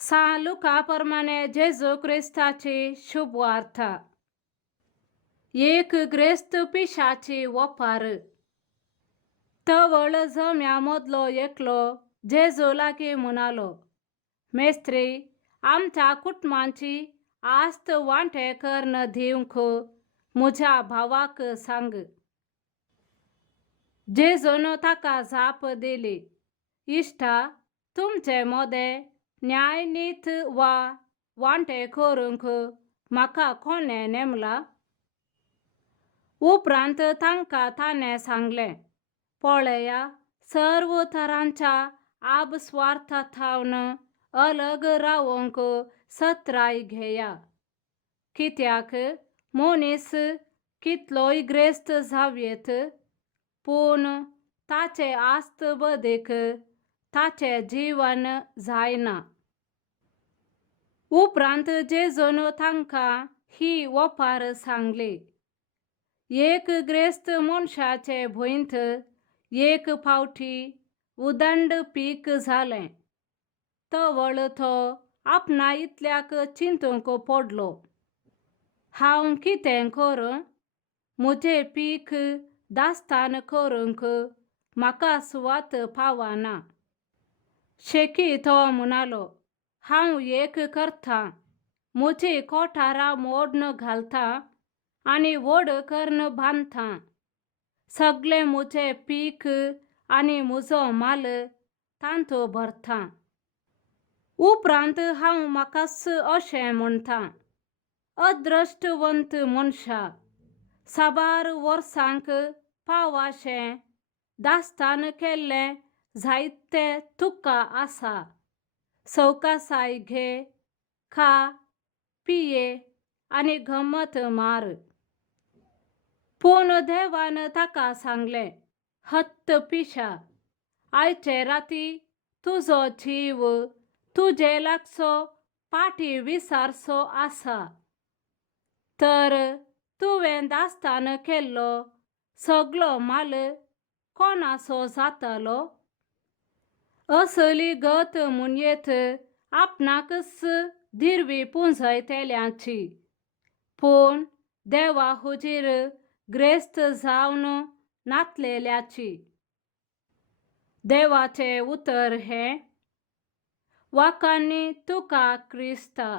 लुकाप्रमाणे जेजू ख्रिस्ताची शुभवार्ता. एक ग्रेस्त पिशाची वपार. तवळ जम्यामधलो एकलो जेजू लागी म्हणालो, मेस्त्री, आमच्या कुटुंबाची आस्त वांटे कर्ण दिवंक म्हज्या भावाक सांग. जेजून ताका जाप दिली, इश्टा, तुमचे मोदें न्याय नीत वा वांटे करूंक म्हाका कोणे नेमला? उपरांत तांकां ताणें सांगलें, पळया, सर्व तरांच्या आबस्वार्थांतवन अलग रावंक सत्राय घेया. कित्याक मनीस कितलोय ग्रेस्त जावयेत, पूण ताचे आस्त बदीक ताचे जीवन जायना. उपरांत जेजून तांकां ही वपार सांगली. एक ग्रेस्त मनशाचे भुंयत एक फावटी उदंड पीक जालें. तवळ तो आपणा इतल्याक चिंतूंक पडलो, हांव कितें करूं? म्हजें पीक दास्तान करूंक म्हाका सुवात पावना. शेकी तो म्हणालो, हांव एक करतां, म्हजीं कोठारां मोडून घालतां आनी व्हड कर्ण बांदतां. सगळें म्हजें पीक आनी म्हजो माल तांतूं भरतां. उपरांत हांव म्हाकाच अशें म्हणटां, अदृश्टवंत मनशा, साबार वर्सांक पावाशें दास्तान केल्लें जायतें तुका आसा. सवकासाय घे, खा, पिये आनी गंमत मार. पूण देवान ताका सांगलें, हत्त पिशा, आयचे राती तुजो जीव तुजे लागचो फाटीं विसारचो आसा. तर तुवें दास्तान केल्लो सगळो माल कोणाचो जातलो? असली गत म्हणयेत आपणाकच दिरवी पुंजयतेल्यांची, पूण देवा हुजीर ग्रेस्त जावन नातलेल्याची. देवाचें उतर हें, वाकान्नी तुका क्रिस्ता.